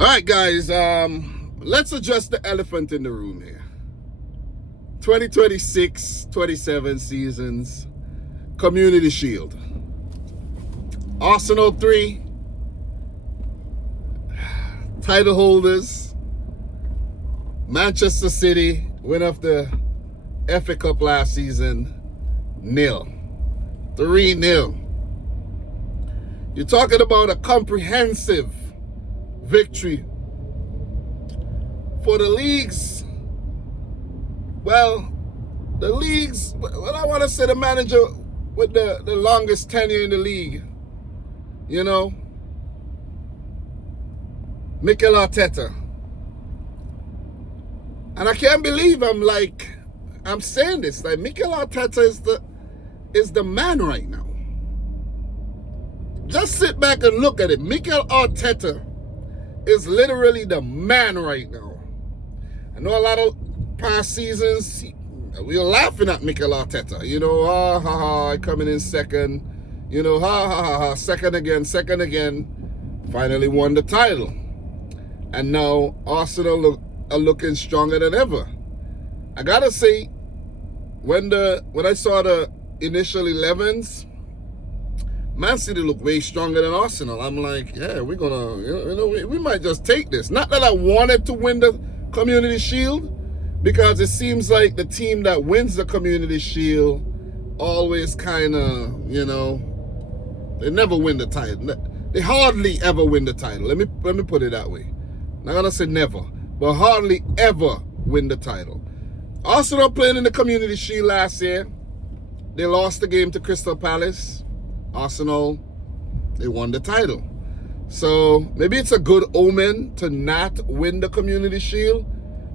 All right, guys, let's address the elephant in the room here. 2026-27 seasons, Community Shield. Arsenal 3, title holders, Manchester City, winner of the FA Cup last season, 3-0. You're talking about a comprehensive victory for the leagues. Well, I want to say the manager with the longest tenure in the league, Mikel Arteta. And I can't believe I'm saying this. Like, Mikel Arteta is the man right now. Just sit back and look at it. Mikel Arteta is literally the man right now. I know a lot of past seasons, we were laughing at Mikel Arteta. Coming in second. Second again. Finally won the title. And now Arsenal are looking stronger than ever. I gotta say, when I saw the initial 11s, Man City looked way stronger than Arsenal. I'm like, yeah, we're gonna, we might just take this. Not that I wanted to win the Community Shield, because it seems like the team that wins the Community Shield always kind of, they never win the title. They hardly ever win the title. Let me put it that way. Not gonna say never, but hardly ever win the title. Arsenal playing in the Community Shield last year. They lost the game to Crystal Palace. Arsenal, they won the title. So maybe it's a good omen to not win the Community Shield,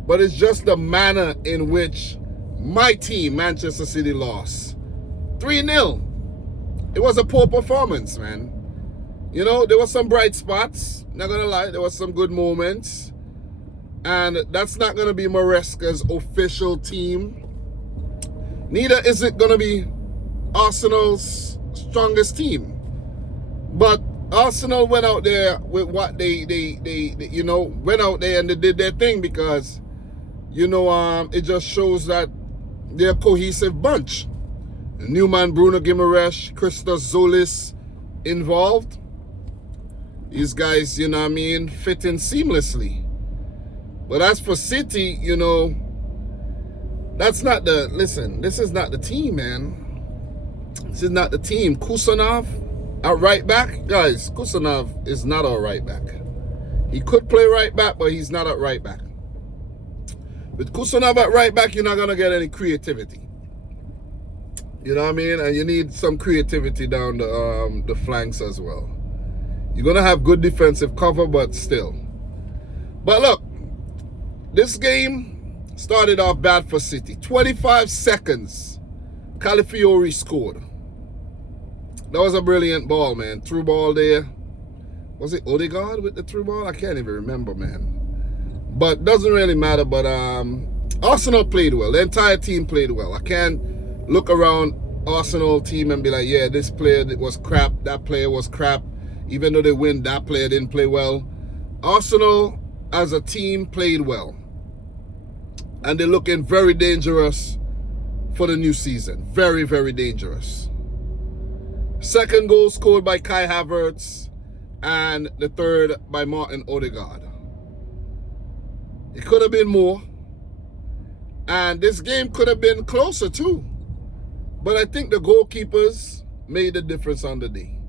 but it's just the manner in which my team, Manchester City, lost. 3-0. It was a poor performance, man. There were some bright spots, not gonna lie. There were some good moments. And that's not gonna be Maresca's official team. Neither is it gonna be Arsenal's strongest team. But Arsenal went out there with what they went out there and they did their thing, because it just shows that they're a cohesive bunch. Newman, Bruno Guimaraes, Christos Zolis involved. These guys, fit in seamlessly. But as for City, this is not the team, man. This is not the team. Kusanov at right back. Guys, Kusanov is not our right back. He could play right back, but he's not at right back. With Kusanov at right back, you're not going to get any creativity. You know what I mean? And you need some creativity down the flanks as well. You're going to have good defensive cover, but still. But look, this game started off bad for City. 25 seconds, Calafiori scored. That was a brilliant ball, man. Through ball there. Was it Odegaard with the through ball? I can't even remember, man. But doesn't really matter. But Arsenal played well. The entire team played well. I can't look around Arsenal team and be like, yeah, this player was crap. That player was crap. Even though they win, that player didn't play well. Arsenal as a team played well. And they're looking very dangerous for the new season. Very, very dangerous. Second goal scored by Kai Havertz, and the third by Martin Odegaard. It could have been more, and this game could have been closer too. But I think the goalkeepers made the difference on the day.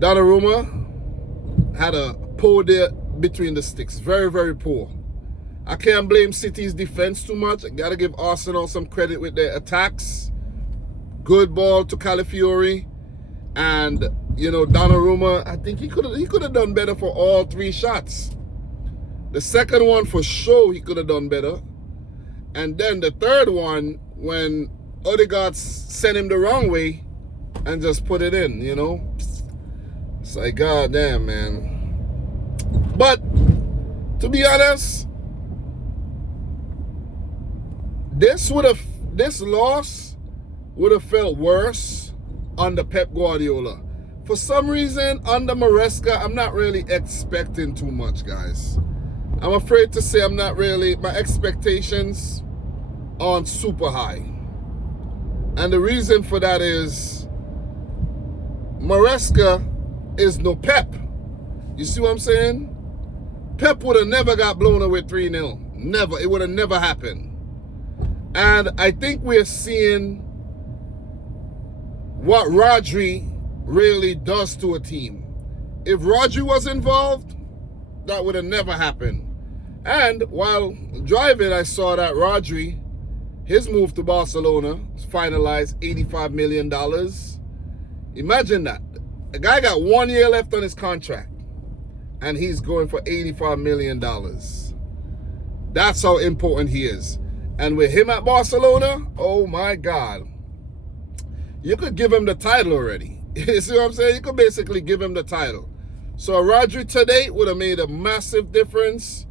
Donnarumma had a poor day between the sticks. Very, very poor. I can't blame City's defense too much. I got to give Arsenal some credit with their attacks. Good ball to Calafiori. And, Donnarumma, I think he could have done better for all three shots. The second one, for sure, he could have done better. And then the third one, when Odegaard sent him the wrong way and just put it in, It's like, God damn, man. But, to be honest, this loss would have felt worse under Pep Guardiola. For some reason, under Maresca, I'm not really expecting too much, guys. I'm afraid to say my expectations aren't super high. And the reason for that is Maresca is no Pep. You see what I'm saying? Pep would have never got blown away 3-0. Never. It would have never happened. And I think we're seeing what Rodri really does to a team. If Rodri was involved, that would have never happened. And while driving, I saw that Rodri, his move to Barcelona was finalized, $85 million. Imagine that. A guy got 1 year left on his contract, and he's going for $85 million. That's how important he is. And with him at Barcelona, oh my God. You could give him the title already. You see what I'm saying? You could basically give him the title. So Rodri today would have made a massive difference.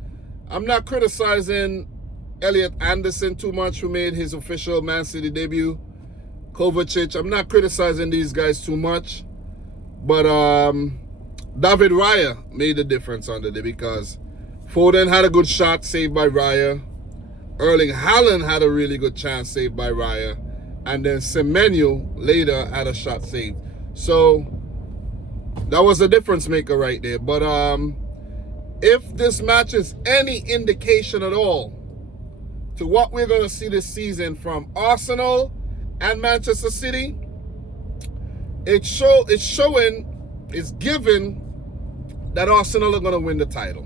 I'm not criticizing Elliot Anderson too much, who made his official Man City debut. Kovacic, I'm not criticizing these guys too much. But David Raya made a difference on the day because Foden had a good shot saved by Raya. Erling Haaland had a really good chance saved by Raya. And then Semenyo later had a shot saved. So that was a difference maker right there. But if this match is any indication at all to what we're going to see this season from Arsenal and Manchester City, it's given that Arsenal are going to win the title.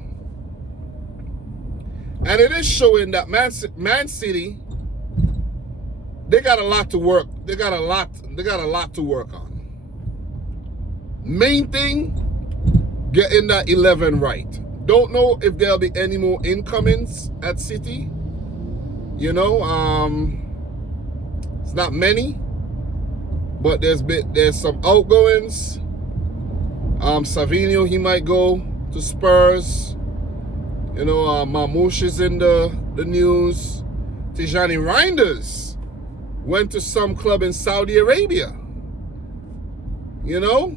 And it is showing that Man City, they got a lot to work. They got a lot to work on. Main thing, getting that 11 right. Don't know if there'll be any more incomings at City. You know, it's not many, but there's some outgoings. Savinho, he might go to Spurs. You know, Mamouche is in the news. Tijani Reinders went to some club in Saudi Arabia. You know,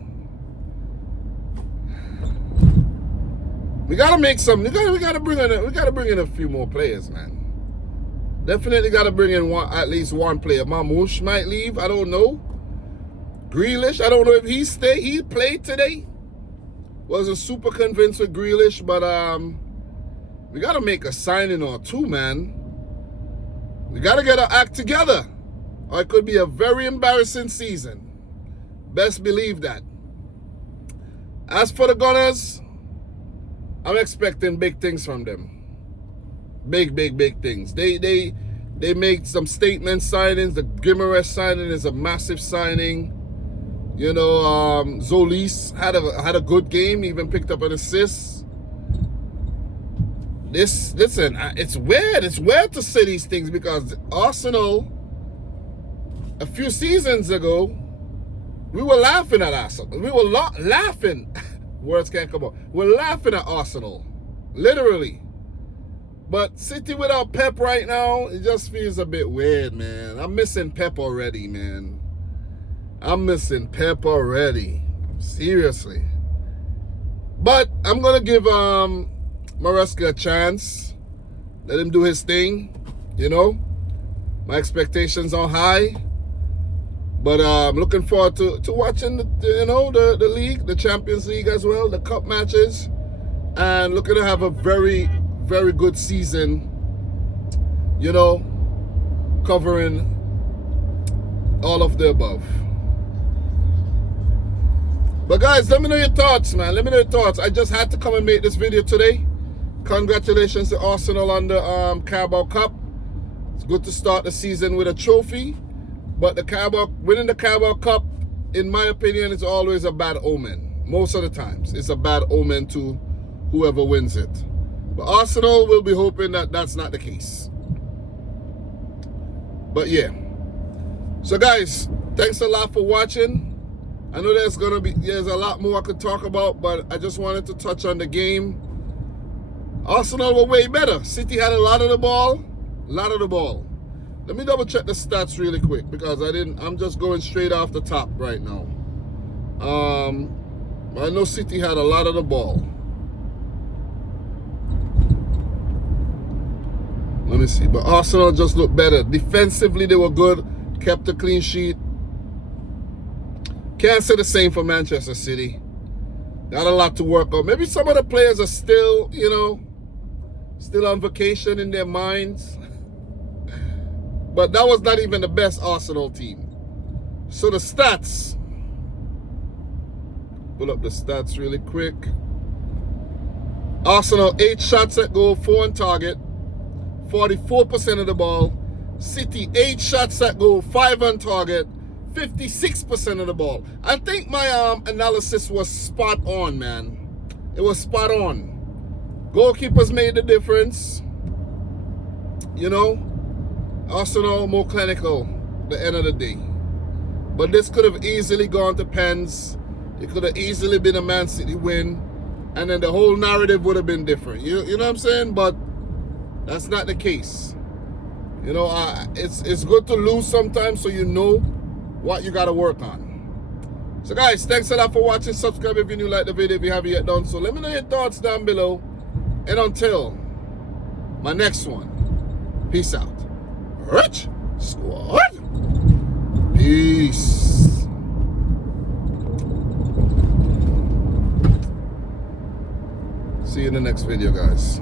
we gotta make some. We gotta bring in a few more players, man. Definitely gotta bring in at least one player. Mamouche might leave. I don't know. Grealish, I don't know if he played today. Wasn't super convinced with Grealish, but we gotta make a signing or two, man. We gotta get our act together, or it could be a very embarrassing season. Best believe that. As for the Gunners, I'm expecting big things from them. Big things. They made some statement signings. The Gimares signing is a massive signing. You know, Zolis had a good game, even picked up an assist. Listen, it's weird. It's weird to say these things because Arsenal, a few seasons ago, we were laughing at Arsenal. We were laughing. Words can't come out. We're laughing at Arsenal, literally. But City without Pep right now, it just feels a bit weird, man. I'm missing Pep already, man. I'm missing Pep already. Seriously. But I'm going to give Maresca a chance. Let him do his thing, you know. My expectations are high. But I'm looking forward to watching the league, the Champions League as well, the cup matches. And looking to have a very, very good season, you know, covering all of the above. But guys, let me know your thoughts, man. Let me know your thoughts. I just had to come and make this video today. Congratulations to Arsenal on the Carabao Cup. It's good to start the season with a trophy. But winning the Carabao Cup, in my opinion, is always a bad omen. Most of the times, it's a bad omen to whoever wins it. But Arsenal will be hoping that that's not the case. But yeah. So guys, thanks a lot for watching. I know there's a lot more I could talk about, but I just wanted to touch on the game. Arsenal were way better. City had a lot of the ball. Let me double check the stats really quick because I'm just going straight off the top right now. I know City had a lot of the ball. Let me see. But Arsenal just looked better. Defensively, they were good. Kept a clean sheet. Can't say the same for Manchester City. Got a lot to work on. Maybe some of the players are still, still on vacation in their minds. But that was not even the best Arsenal team. So the stats. Pull up the stats really quick. Arsenal, 8 shots at goal, 4 on target. 44% of the ball. City, 8 shots at goal, 5 on target. 56% of the ball. I think my analysis was spot on, man. It was spot on. Goalkeepers made the difference. Arsenal more clinical at the end of the day. But this could have easily gone to pens. It could have easily been a Man City win. And then the whole narrative would have been different. You know what I'm saying? But that's not the case. It's good to lose sometimes so you know what you got to work on. So guys, thanks a lot for watching. Subscribe if you're new, like the video if you haven't yet done so. Let me know your thoughts down below. And until my next one, peace out. Rich Squad. Peace. See you in the next video, guys.